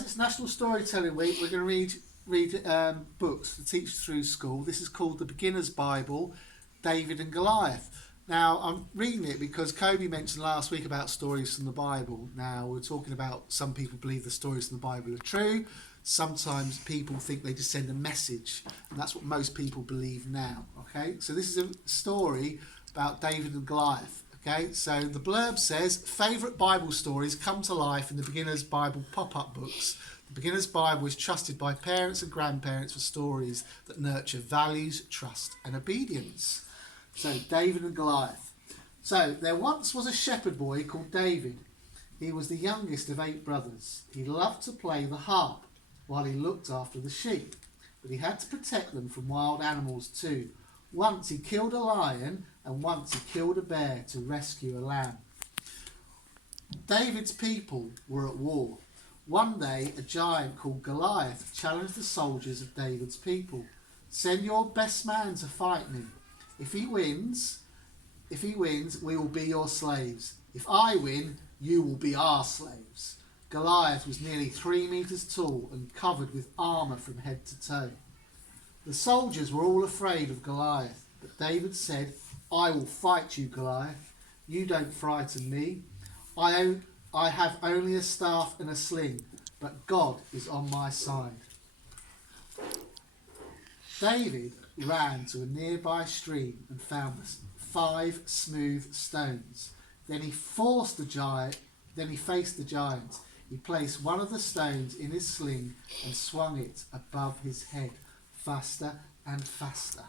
as it's National Storytelling Week, we're going to read books to teach through school. This is called The Beginner's Bible, David and Goliath. Now, I'm reading it because Kobe mentioned last week about stories from the Bible. Now, we're talking about some people believe the stories from the Bible are true. Sometimes people think they just send a message, and that's what most people believe now. Okay, so this is a story about David and Goliath. Okay, so the blurb says, favourite Bible stories come to life in the Beginner's Bible pop-up books. The Beginner's Bible is trusted by parents and grandparents for stories that nurture values, trust and obedience. So, David and Goliath. So, there once was a shepherd boy called David. He was the youngest of 8 brothers. He loved to play the harp while he looked after the sheep, but he had to protect them from wild animals too. Once he killed a lion and once he killed a bear to rescue a lamb. David's people were at war. One day a giant called Goliath challenged the soldiers of David's people. Send your best man to fight me. If he wins, we will be your slaves. If I win, you will be our slaves. Goliath was nearly 3 meters tall and covered with armour from head to toe. The soldiers were all afraid of Goliath, but David said, I will fight you, Goliath. You don't frighten me. I have only a staff and a sling, but God is on my side. David ran to a nearby stream and found 5 smooth stones. Then he faced the giant. He placed one of the stones in his sling and swung it above his head, faster and faster.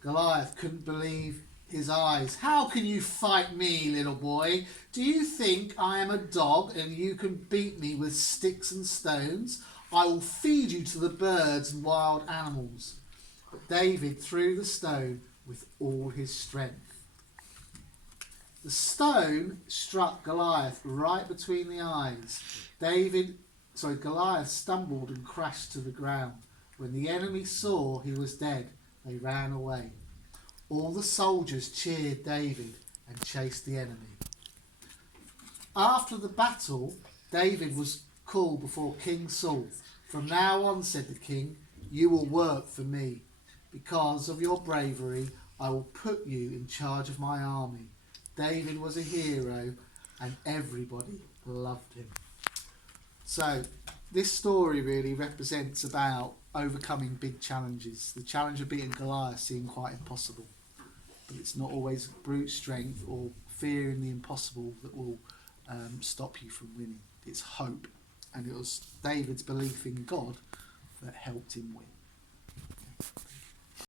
Goliath couldn't believe his eyes. How can you fight me, little boy? Do you think I am a dog and you can beat me with sticks and stones? I will feed you to the birds and wild animals. But David threw the stone with all his strength. The stone struck Goliath right between the eyes. Goliath stumbled and crashed to the ground. When the enemy saw he was dead, they ran away. All the soldiers cheered David and chased the enemy. After the battle, David was called before King Saul. From now on, said the king, you will work for me. Because of your bravery, I will put you in charge of my army. David was a hero and everybody loved him. So this story really represents about overcoming big challenges. The challenge of beating Goliath seemed quite impossible, but it's not always brute strength or fearing the impossible that will stop you from winning. It's hope, and it was David's belief in God that helped him win.